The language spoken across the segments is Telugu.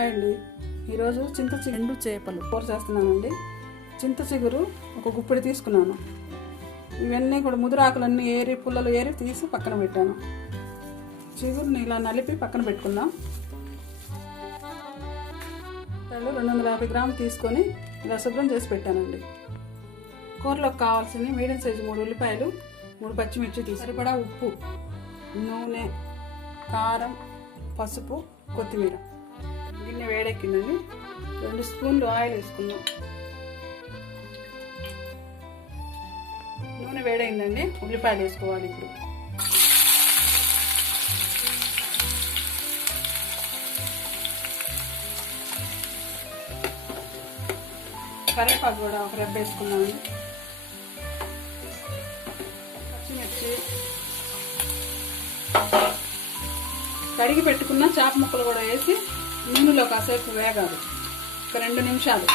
హాయ్ అండి. ఈరోజు ఎండు చేపలు కూర చేస్తున్నానండి. చింత చిగురు ఒక గుప్పిడి తీసుకున్నాను. ఇవన్నీ కూడా ముదురాకులన్నీ ఏరి పుల్లలు ఏరి తీసి పక్కన పెట్టాను. చిగురుని ఇలా నలిపి పక్కన పెట్టుకుందాం. 250 గ్రాములు తీసుకొని ఇలా శుభ్రం చేసి పెట్టానండి. కూరలోకి కావాల్సిన మీడియం సైజు 3 ఉల్లిపాయలు, 3 పచ్చిమిర్చి తీసి సరిపడా ఉప్పు, నూనె, కారం, పసుపు, కొత్తిమీర. గిన్నె వేడెక్కిందండి. 2 స్పూన్లు ఆయిల్ వేసుకుందాం. నూనె వేడైందండి. ఉల్లిపాయలు వేసుకోవాలి. ఇప్పుడు కరివేపాకు కూడా ఒక రెబ్బ వేసుకున్నామండి. పచ్చిమిర్చి, కడిగి పెట్టుకున్న చేప ముక్కలు కూడా వేసి నూనెలో కాసేపు వేగాలి. ఒక 2 నిమిషాలు.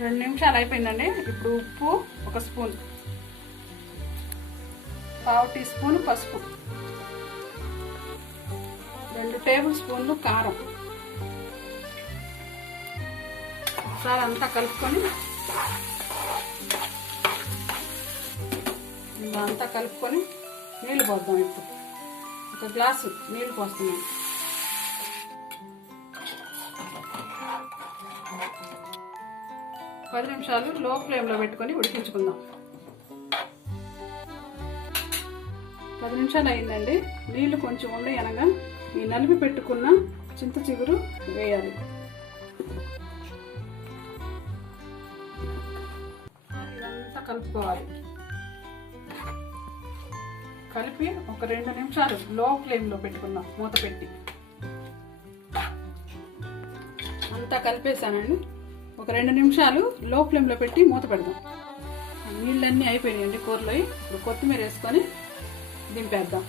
2 నిమిషాలు అయిపోయిందండి. ఇప్పుడు ఉప్పు 1 స్పూన్, 1/2 టీ స్పూన్ పసుపు, 2 టేబుల్ స్పూన్లు కారం. ఒకసారి అంతా కలుపుకొని నీళ్ళు పోద్దాం. ఇప్పుడు 1 గ్లాసు నీళ్ళు పోస్తున్నాం. పది నిమిషాలు లో ఫ్లేమ్లో పెట్టుకొని ఉడికించుకుందాం. 10 నిమిషాలు అయిందండి. నీళ్లు కొంచెం ఉండి అనగా ఈ నలిపి పెట్టుకున్న చింత చిగురు వేయాలి. ఇదంతా కలుపుకోవాలి. కలిపి ఒక 2 నిమిషాలు లో ఫ్లేమ్లో పెట్టుకుందాం. మూత పెట్టి అంతా కలిపేసానండి. ఒక 2 నిమిషాలు లో ఫ్లేమ్లో పెట్టి మూత పెడదాం. నీళ్ళన్నీ అయిపోయాయండి కూరలో. ఇప్పుడు కొత్తిమీర వేసుకొని దింపేద్దాం.